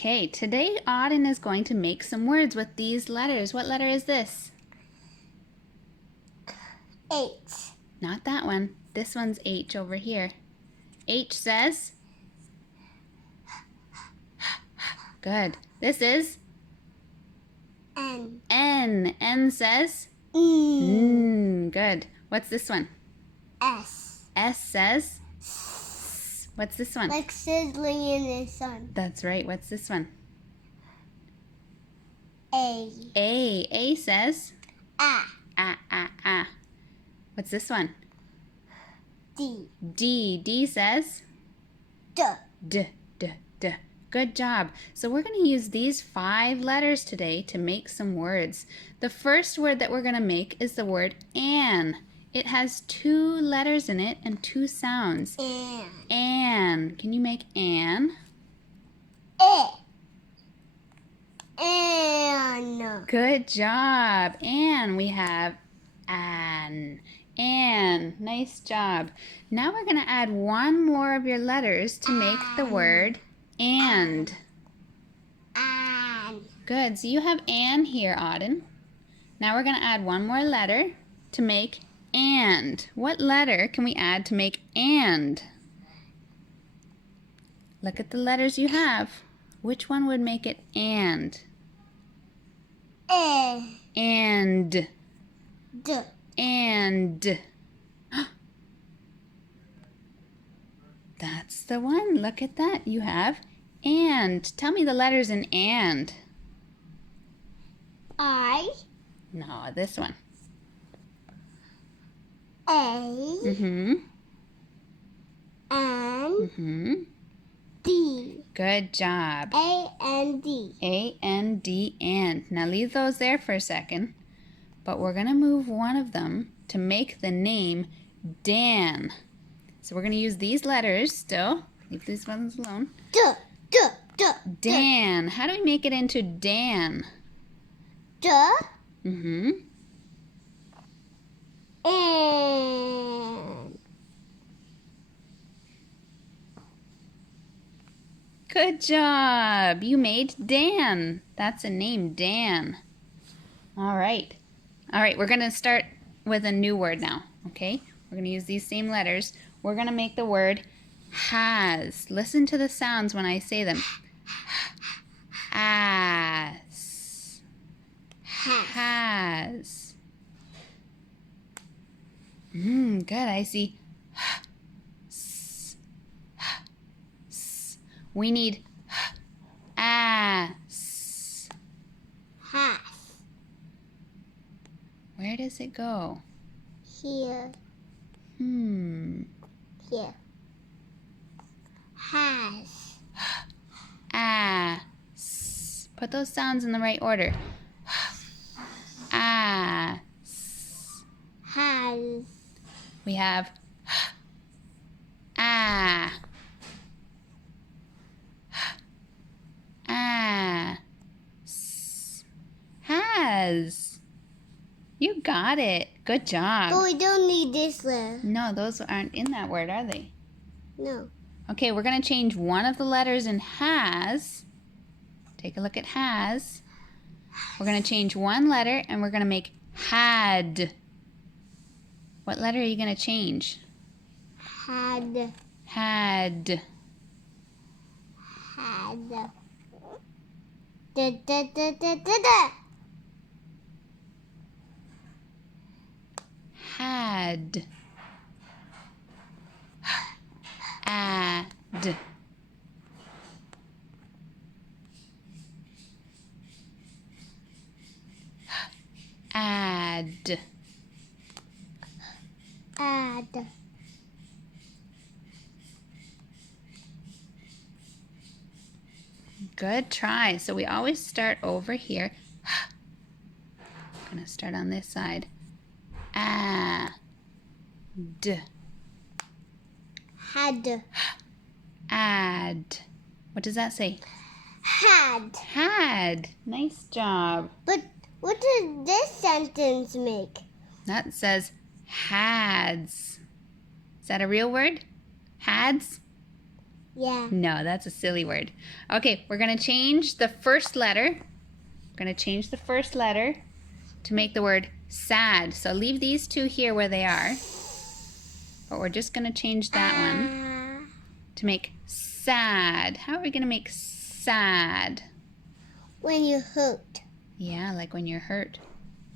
Okay, today Auden is going to make some words with these letters. What letter is this? H. Not that one. This one's H over here. H says? Good. This is? N. N. N says? Good. What's this one? S. S says? S. What's this one? Like sizzling in the sun. That's right. What's this one? A. A. A says? Ah. Ah. What's this one? D. D. D says? D. D. Good job. So we're going to use these 5 letters today to make some words. The first word that we're going to make is the word an. It has 2 letters in it and 2 sounds. An. Can you make an? An. Good job. And we have an. An. Nice job. Now we're going to add one more of your letters to make the word and. An. Good. So you have an here, Auden. Now we're going to add one more letter to make and. What letter can we add to make and? Look at the letters you have. Which one would make it and? A. And. D. And. That's the one. Look at that. You have and. Tell me the letters in and. I. No, this one. A. N. D. Good job. A and D. A, N, D, and. Now leave those there for a second. But we're going to move one of them to make the name Dan. So we're going to use these letters still. Leave these ones alone. D. D. D. Dan. How do we make it into Dan? D. And. And. Good job. You made Dan. That's a name, Dan. All right. All right, we're going to start with a new word now, okay? We're going to use these same letters. We're going to make the word has. Listen to the sounds when I say them. As. Has. Good. I see. We need ass. Has. Where does it go? Here. Here. Has. Ass. Put those sounds in the right order. Ass. Has. We have ah. Ass. Has. You got it. Good job. But we don't need this letter. No, those aren't in that word, are they? No. Okay, we're going to change one of the letters in has. Take a look at has. We're going to change one letter and we're going to make had. What letter are you going to change? Had. Had. Had. Da, da, da, da, da, da. Had. Add. Add. Add. Good try. So we always start over here. I'm going to start on this side. Add. Had. Add. What does that say? Had. Had. Nice job. But what does this sentence make? That says hads. Is that a real word? Hads? Yeah. No, that's a silly word. Okay, we're going to change the first letter. We're going to change the first letter to make the word sad. So leave these two here where they are. But we're just going to change that one to make sad. How are we going to make sad? When you hurt. Yeah, like when you're hurt.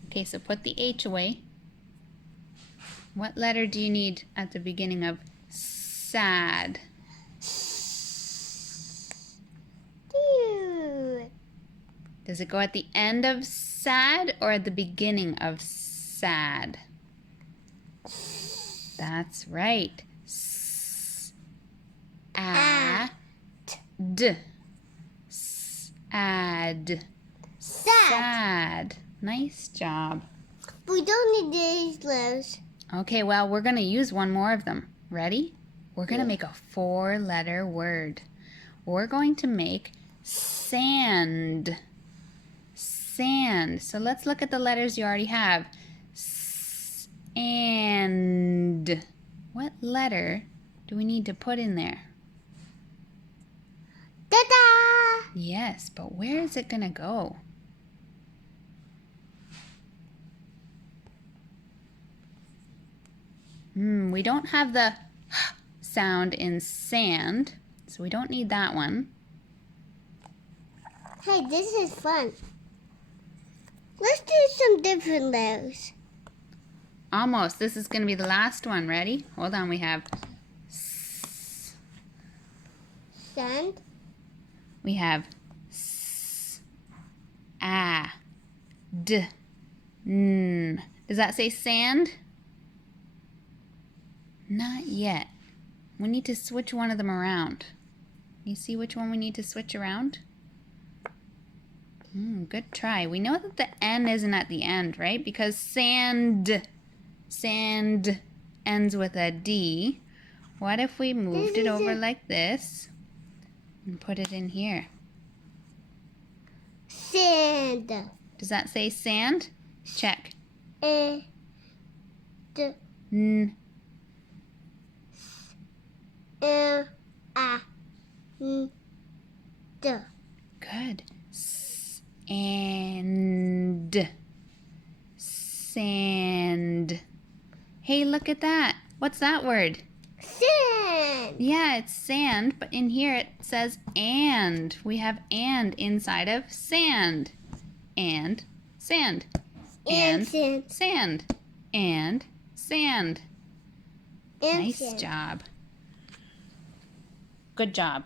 Okay, so put the H away. What letter do you need at the beginning of sad? Dude. Does it go at the end of sad or at the beginning of sad? That's right. S-a-d. Sad. Sad. Nice job. We don't need these letters. Okay, well, we're going to use one more of them. Ready? We're going to make a 4-letter word. We're going to make sand. Sand. So let's look at the letters you already have. And what letter do we need to put in there? Ta-da! Yes, but where is it going to go? We don't have the sound in sand, so we don't need that one. Hey, this is fun. Let's do some different letters. Almost. This is going to be the last one. Ready? Hold on. We have Sand. we have s-a-d-n. Does that say sand? Not yet. We need to switch one of them around. You see which one we need to switch around? Good try. We know that the N isn't at the end, right? Because sand ends with a D. What if we moved it over like this and put it in here? Sand. Does that say sand? Check. N. A. N. D. Good. And sand. Hey, look at that. What's that word? Sand. Yeah, it's sand, but in here it says and. We have and inside of sand. And sand. And sand. Sand. And sand. And Nice sand. job. Good job.